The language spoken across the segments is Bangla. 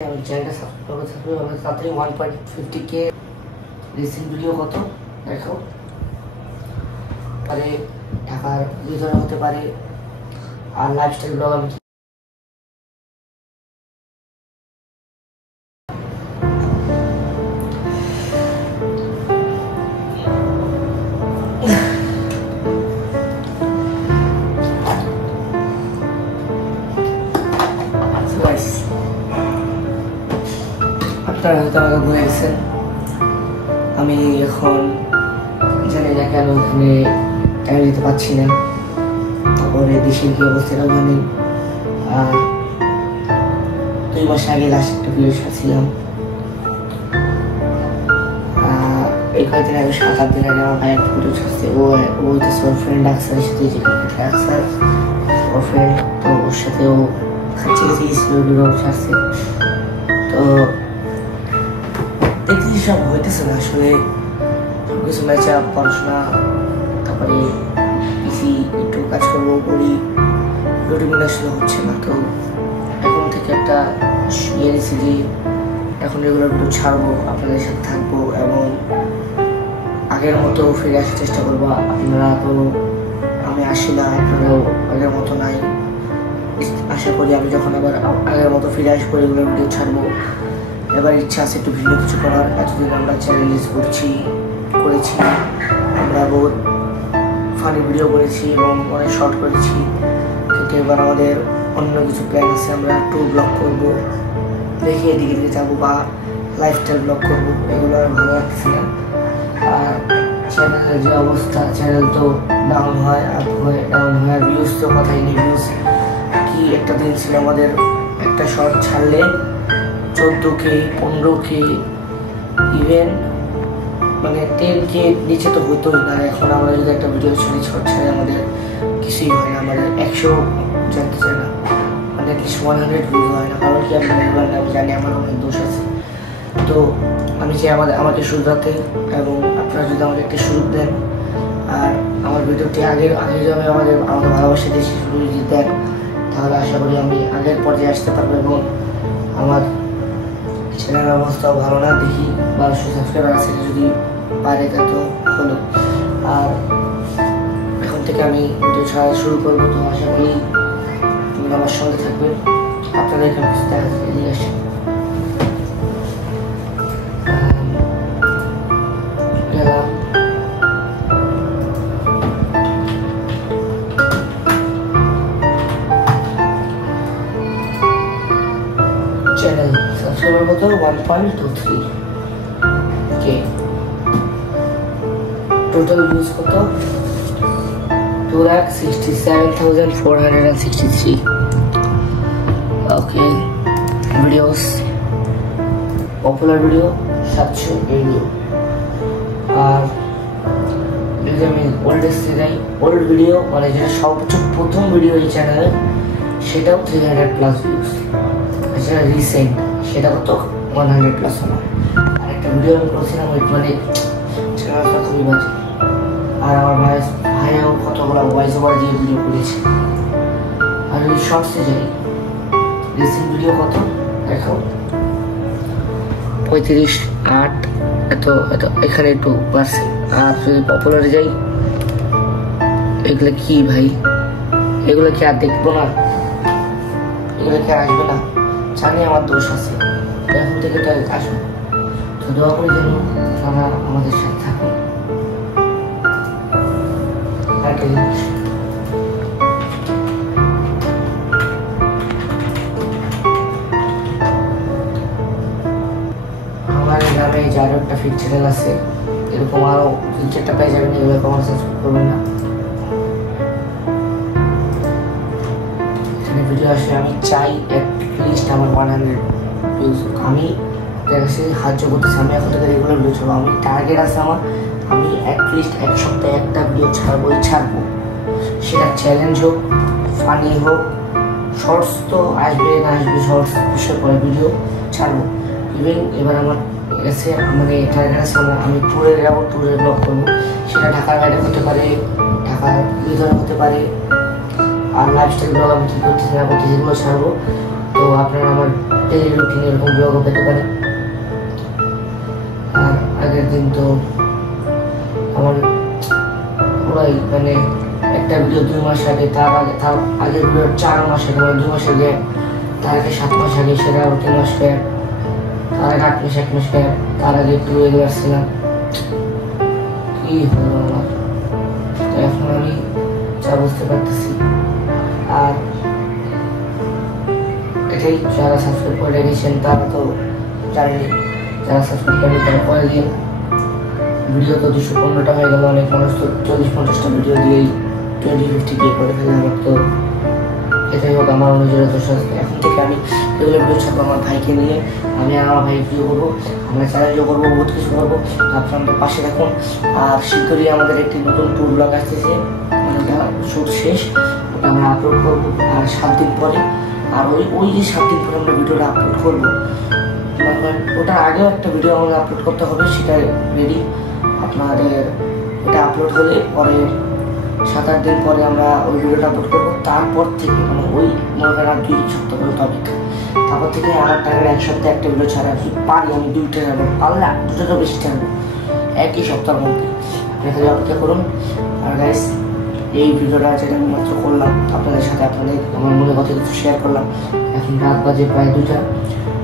চ্যানেলটা সাবস্ক্রাইব হবে সাথে 1.50k রিসেন্ট ভিডিও কত দেখো পারে ঢাকার ভিতরে হতে পারে আর লাইফস্টাইল ব্লগ আমি আপনারা হয়তো আমাকে বলে গেছেন আমি এখন জানি না কেন ওখানে টাইম দিতে পারছি না। তারপরে দেশের কি অবস্থাটাও জানি। আর 2 মাস আগে লাস্ট একটা ভিডিও ছাড়ছিলাম। এই কয়েকদিন আগে 7-8 দিন আগে আমার ভাই একটা ভিডিও ছাড়ছে। ও হচ্ছে ওর ফ্রেন্ড ডাক্তারের সাথে যে ডাক্তার ওর ফ্রেন্ড, তো ওর সাথে ও খাচ্ছে গেছিল ভিডিও ছাড়ছে। তো দেখতেছি সব হইতেছে না আসলে, কিছু ম্যাচে পড়াশোনা, তারপরে পিসি একটু কাজ করবো বলি, রুটিন আসলে হচ্ছে না। তো এখন থেকে একটা ইয়ে নিয়েছি যে এখন রেগুলার ভিডিও ছাড়বো, আপনাদের সাথে থাকবো এবং আগের মতো ফিরে আসার চেষ্টা করবো। আপনারা তো আমি আসি না, আপনারাও আগের মতো নাই। আশা করি আমি যখন আবার আগের মতো ফিরে আসবো রেগুলার ভিডিও ছাড়বো। এবার ইচ্ছা আছে একটু ভিডিও কিছু করার। এতদিন আমরা চ্যালেঞ্জ করেছি, আমরা বহুত ফানি ভিডিও করেছি এবং অনেক শর্ট করেছি, কিন্তু এবার আমাদের অন্য কিছু প্ল্যান আছে। আমরা ট্যুর ব্লগ করবো, দেখি এদিকে দিকে যাবো বা লাইফস্টাইল ব্লগ করবো, এগুলো আর ভালো লাগছে না। আর চ্যানেলের যে অবস্থা, চ্যানেল তো ডাউন হয় আপ হয়, ডাউন হয়। আর ভিউজ তো কথাই নেই, ভিউজ কি একটা দিন ছিল আমাদের একটা শর্ট ছাড়লে 14k 15k ইভেন মানে 10k নিচে তো হতোই না। এখন আমরা যদি একটা ভিডিও ছড়ি শর্ট ছাড়ে আমাদের কিছুই হয় না, আমাদের 100 জানতে চায় না, মানে অ্যাটলিস্ট 100 ভিউজ হয় না। কারণ কি আমি জানি আমার অনেক দোষ আছে। তো আমি চাই আমাকে শুধরাতে এবং আপনারা যদি আমাকে একটা সুযোগ দেন আর আমার ভিডিওটি আগে যদি আমাদের ভালোবাসা দেশে শুরু যদি দেন, তাহলে আশা করি আমি আগের পর্যায়ে আসতে পারবো। এবং আমার চ্যানেলের অবস্থাও ভালো না, দেখি 1200 সাবস্ক্রাইবার আছে, যদি পারে তা তো হলো। আর এখন থেকে আমি ভিডিও ছাড়া শুরু করবো, তো আশা করি আপনারা আমার সঙ্গে থাকবেন। আপনাদের এখানে দেখা এগিয়ে আসেন। চ্যানেল সাবস্ক্রাইবার কত 1.23k, টোটাল ভিউজ কত 2,67,463। ওকে, ভিডিওস পপুলার ভিডিও 700 ভিডিও। আর যদি আমি ওল্ডেস্টে যাই, ওল্ড ভিডিও মানে যেটা সর্বোচ্চ প্রথম ভিডিও এই চ্যানেলে, সেটাও 300+ ভিউজ। যেটা রিসেন্ট সেটা কত 100+ হলো। আর একটা ভিডিও আমি করেছিলাম ওই মানে চ্যানেলটা খুবই বাজে। আর আমার ভাইও কতগুলো ভয়েস ওভার দিয়ে ভিডিও করেছে। আর যদি শর্টসে যাই, রিসেন্ট ভিডিও কত দেখো 35.8, এত এখানে একটু বাড়ছে। আর যদি পপুলারে যাই, এগুলো কি ভাই, এগুলো কি আর দেখবো না, এগুলো কি আর আসবে না? জানি আমার দোষ আছে, এখন থেকে তো আসবে। তো দোয়া করি যেন তারা আমাদের সাথে থাকুন। একটা জিনিস, আমার গ্রামে যারও একটা ফিট চ্যানেল আছে, এরকম আরো 2-4টা পেয়ে যাবেন, এগুলো কমার সাবস্ক্রাইব করবেন না। এখানে ভিডিও আসে, আমি চাই অ্যাটলিস্ট আমার 100 ভিউজ। আমি দেখছি সাহায্য করতেছি, আমি এখন থেকে রেগুলার ভিডিও ছাড়বো। আমি টার্গেট আছে আমার, আমি অ্যাটলিস্ট এক সপ্তাহে একটা ভিডিও ছাড়বো। সেটা চ্যালেঞ্জ হোক, ফানি হোক, শর্টস তো আসবে না আসবে, শর্টস বিষয় পরে ভিডিও ছাড়বো। ইভেন এবার আমার কাছে মানে টার্গেট আছে, আমি ট্যুরে যাবো, ট্যুরে ব্লগ করবো। সেটা ঢাকার বাইরে হতে পারে, ঢাকার ভিতরে হতে পারে। আর লাইফস্টাইল ব্লগ আমি কী করতেছি না করতেছি এগুলো ছাড়বো। তো আপনারা আমার ডেইলি রুটিন এরকম ব্লগও পেতে পারেন। আর আগের দিন তো আমার পুরাই মানে একটা ভিডিও 2 মাস আগে, তার আগের ভিডিও 4 মাস আগে, 2 মাস আগে, তার আগে 7 মাস আগে, সেটা 3 মাস গ্যাপ, তার আগে 8 মাস 1 মাস গ্যাপ, তার আগে একটু রেগুলার ছিলাম। কি হলো আমার, তো এখন আমি যা বুঝতে পারতেছি। আর এটাই, যারা সাবস্ক্রাইব করে রেখেছেন তারা তো জানেনি, যারা সাবস্ক্রাইব করেন তারা পরে দিন। ভিডিও তো 215টা হয়ে গেল, অনেক মানুষ তো 40-50টা ভিডিও দিয়েই 20-50K করে ফেলে। আমার তো এটাই হোক, আমার অনুযায়ী তো এখন থেকে আমি রেগুলার ভিডিও ছাড়বো আমার ভাইকে নিয়ে। আমি আর আমার ভাই ভিডিও করবো, আমরা চ্যালেঞ্জও করবো, বহুত কিছু করবো। আপনারা আমাদের পাশে থাকুন। আর শীঘ্রই আমাদের একটি নতুন ট্যুর ব্লগ আসতেছে, ওটা শুট শেষ, ওটা আমরা আপলোড করবো আর 7 দিন পরে। আর ওই যে 7 দিন পরে আমরা ভিডিওটা আপলোড করবো, ওটার আগেও একটা ভিডিও আমাদের আপলোড করতে হবে, সেটা রেডি। আপনাদের এটা আপলোড হলে পরে 7-8 দিন পরে আমরা ওই ভিডিওটা আপলোড করবো। তারপর থেকে মানে ওই মনে করেন আর 2 সপ্তাহ পর্যন্ত অপেক্ষা, তারপর থেকে আমার টাকার 1 সপ্তাহে একটা ভিডিও ছাড়া যদি পারি আমি 2টা যাবো, পারলে 2টা বেশি ছাড়বো একই সপ্তাহের মধ্যে। আপনি অপেক্ষা করুন। আর গাইস, এই ভিডিওটা যেটা আমি মাত্র করলাম আপনাদের সাথে, আপনাদের আমার মনে কথা কিছু শেয়ার করলাম। এখন রাত বাজে প্রায় 2টা।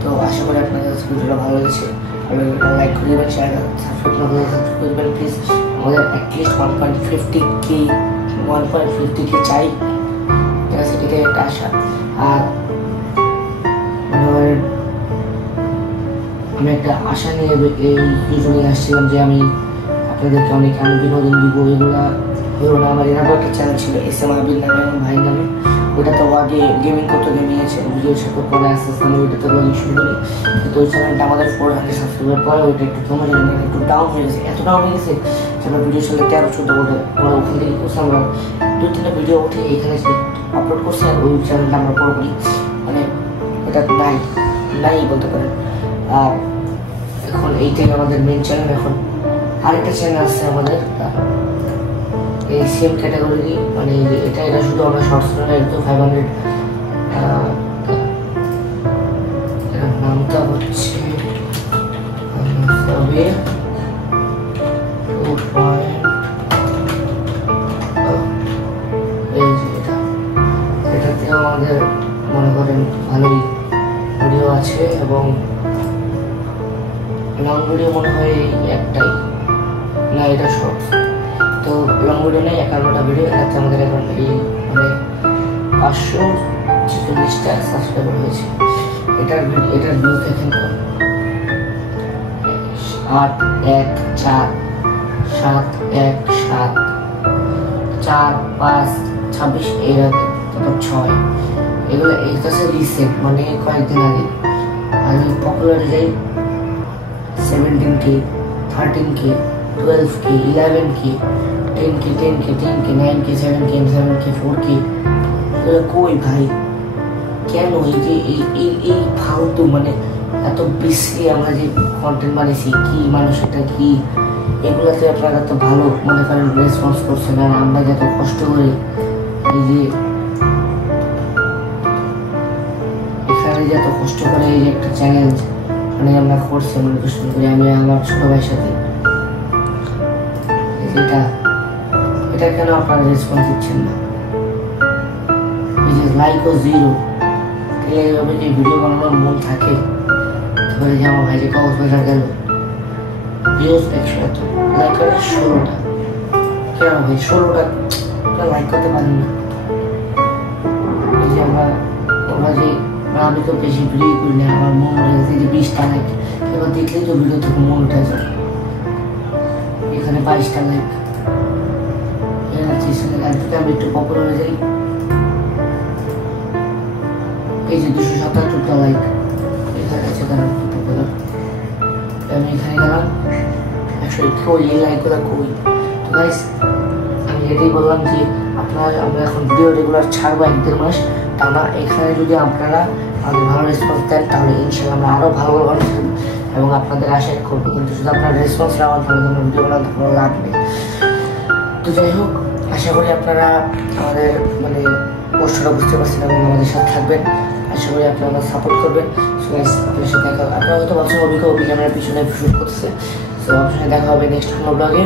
তো আশা করি আপনাদের কাছে ভিডিওটা ভালো লেগেছে। লাইক করে দেবেন, চ্যানেল সাবস্ক্রাইব না করে সাবস্ক্রাইব করে দেবেন প্লিজ। আমাদের অ্যাটলিস্ট 1.50K চাই, ঠিক আছে? এটাই একটা আশা। আর আমি একটা আশা নিয়ে এই ভিডিও নিয়ে আসছিলাম যে আমি আপনাদেরকে অনেক বিনোদন দিব। এগুলা হলো না। আমার এনারও একটা চ্যানেল ছিল SM আবির নামে, আমার ভাই নামে। ওটা তো আগে গেমিং করতে গেমিয়েছে, ভিডিওর সাথে পরে আস্তে আস্তে আমি ওইটাতে ব্লগিং শুরু করি। কিন্তু ওই চ্যানেলটা আমাদের 400 সাবস্ক্রাইবার পরে ওইটা একটু কমে যাবে, একটু ডাউন হয়ে গেছে। এত ডাউন হয়ে গেছে যে আমার ভিডিওর সাথে 13-14 ওঠে। পরে ওখান থেকে করছে আমরা 2-3টা ভিডিও উঠে এখানে আপলোড করছি। আর ওই চ্যানেলটা আমরা পুরোপুরি মানে এটা নাই বলতে পারেন। আর এখন এইটাই আমাদের মেন চ্যানেল। এখন আরেকটা চ্যানেল আছে আমাদের এই সেম ক্যাটাগরি, মানে এটা শুধু আমরা শর্টস চ্যানেল, তো 500 নামটা হচ্ছে এটাতে আমাদের মনে করেন ভালোই ভিডিও আছে এবং লং ভিডিও মনে হয় একটাই, না এটা শর্টস। তো লং ভিডিও নেই, 51টা ভিডিও। এটাতে আমাদের এখন এই মানে 546টা সাবস্ক্রাইবার হয়েছে। এটার ভিউ দেখেন 8-1-7-7-4-5-26 তারপর 6। এগুলো এইটা রিসেন্ট, মানে কয়েকদিন আগে। আর পপুলার যাই 17K, 13K, 12K, 11K, 10K, 9K, 7K, 4K। কই ভাই, কেন এই ফালতু মানে এত বেশি আমরা যে কন্টেন্ট বানিয়েছি, কি মানুষ এটা কি, এগুলাতে আপনারা তো ভালো মনে করেন রেসপন্স করছেন। আর আমরা যত কষ্ট করে এই যে এখানে যত কষ্ট করে এই যে একটা চ্যানেল মানে আমরা করছি, মনে কষ্ট করি আমি আমার ছোট ভাইয়ের সাথে, এটা কেন আপনারা রেসপন্স দিচ্ছেন না? এই যে লাইকও 0, এইভাবে যে ভিডিও বানানোর মন থাকে, তারপরে যে আমার ভাই যে কক্সবাজার গেল, ভিউজ 100, লাইক করে 16টা। কেন ভাই 16টা লাইক করতে পারেন না? এই যে আমরা যে আমি তো বেশি ভিডিও করি না, আমার মন উঠে গেছে যে 20টা লাইক। এবার দেখলেই তো ভিডিও থেকে মন উঠে যায়। এখানে 22টা লাইক, আমি একটু পপুলার হয়ে যাই। এই যে 277টা লাইক এখানে আছে, কারণ পপুলার। আমি এখানে গেলাম 100, কই এই লাইকগুলো কই? তো গাইস, আমি এটাই বললাম যে আমরা এখন ভিডিও রেগুলার ছাড়বো 1-1.5 মাস টানা। এখানে যদি আপনারা আমাদের ভালো রেসপন্স দেন তাহলে ইনশাল্লাহ আমরা আরও ভালো ভালো ছাড়বো এবং আপনাদের আশায় করবো। কিন্তু শুধু আপনার রেসপন্স নেওয়ার তাহলে কোনো ভিডিও বানাতে ভালো লাগবে। তো যাই হোক, আশা করি আপনারা আমাদের মানে কষ্টটা বুঝতে পারছেন এবং আমাদের সাথে থাকবেন। আশা আশা করি আপনারা সাপোর্ট করবেন। সো গাইস আপনাদের সাথে দেখা, আপনারা হয়তো ভাবছেন অবি ক্যামেরার পিছনে শুট করতেছে। সো আপনার সাথে দেখা হবে নেক্সট কোনো ব্লগে।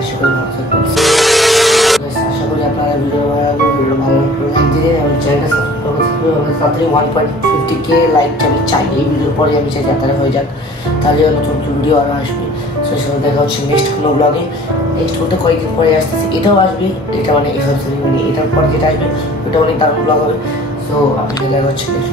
আশা করি ভালো থাকবেন। আশা করি আপনারা ভিডিও ভালো লাইক দিয়ে এবং চ্যানেলটা সাবস্ক্রাইব করতে তাড়াতাড়ি 1.50k লাইক আমি চাই। এই ভিডিওর পরে আমি চাই যাতায়াত হয়ে যাক, তাহলে নতুন ভিডিও আরও আসবে। সো সেটা দেখা হচ্ছে নেক্সট কোনো ব্লগে। নেক্সট বলতে কয়েকদিন পরে আসতেছে, এটাও আসবে, এটা মানে এটার পর যেটা আসবে ওটা অনেক দারুণ ব্লগ হবে। সো আপনার সাথে দেখা হচ্ছে নেক্সট।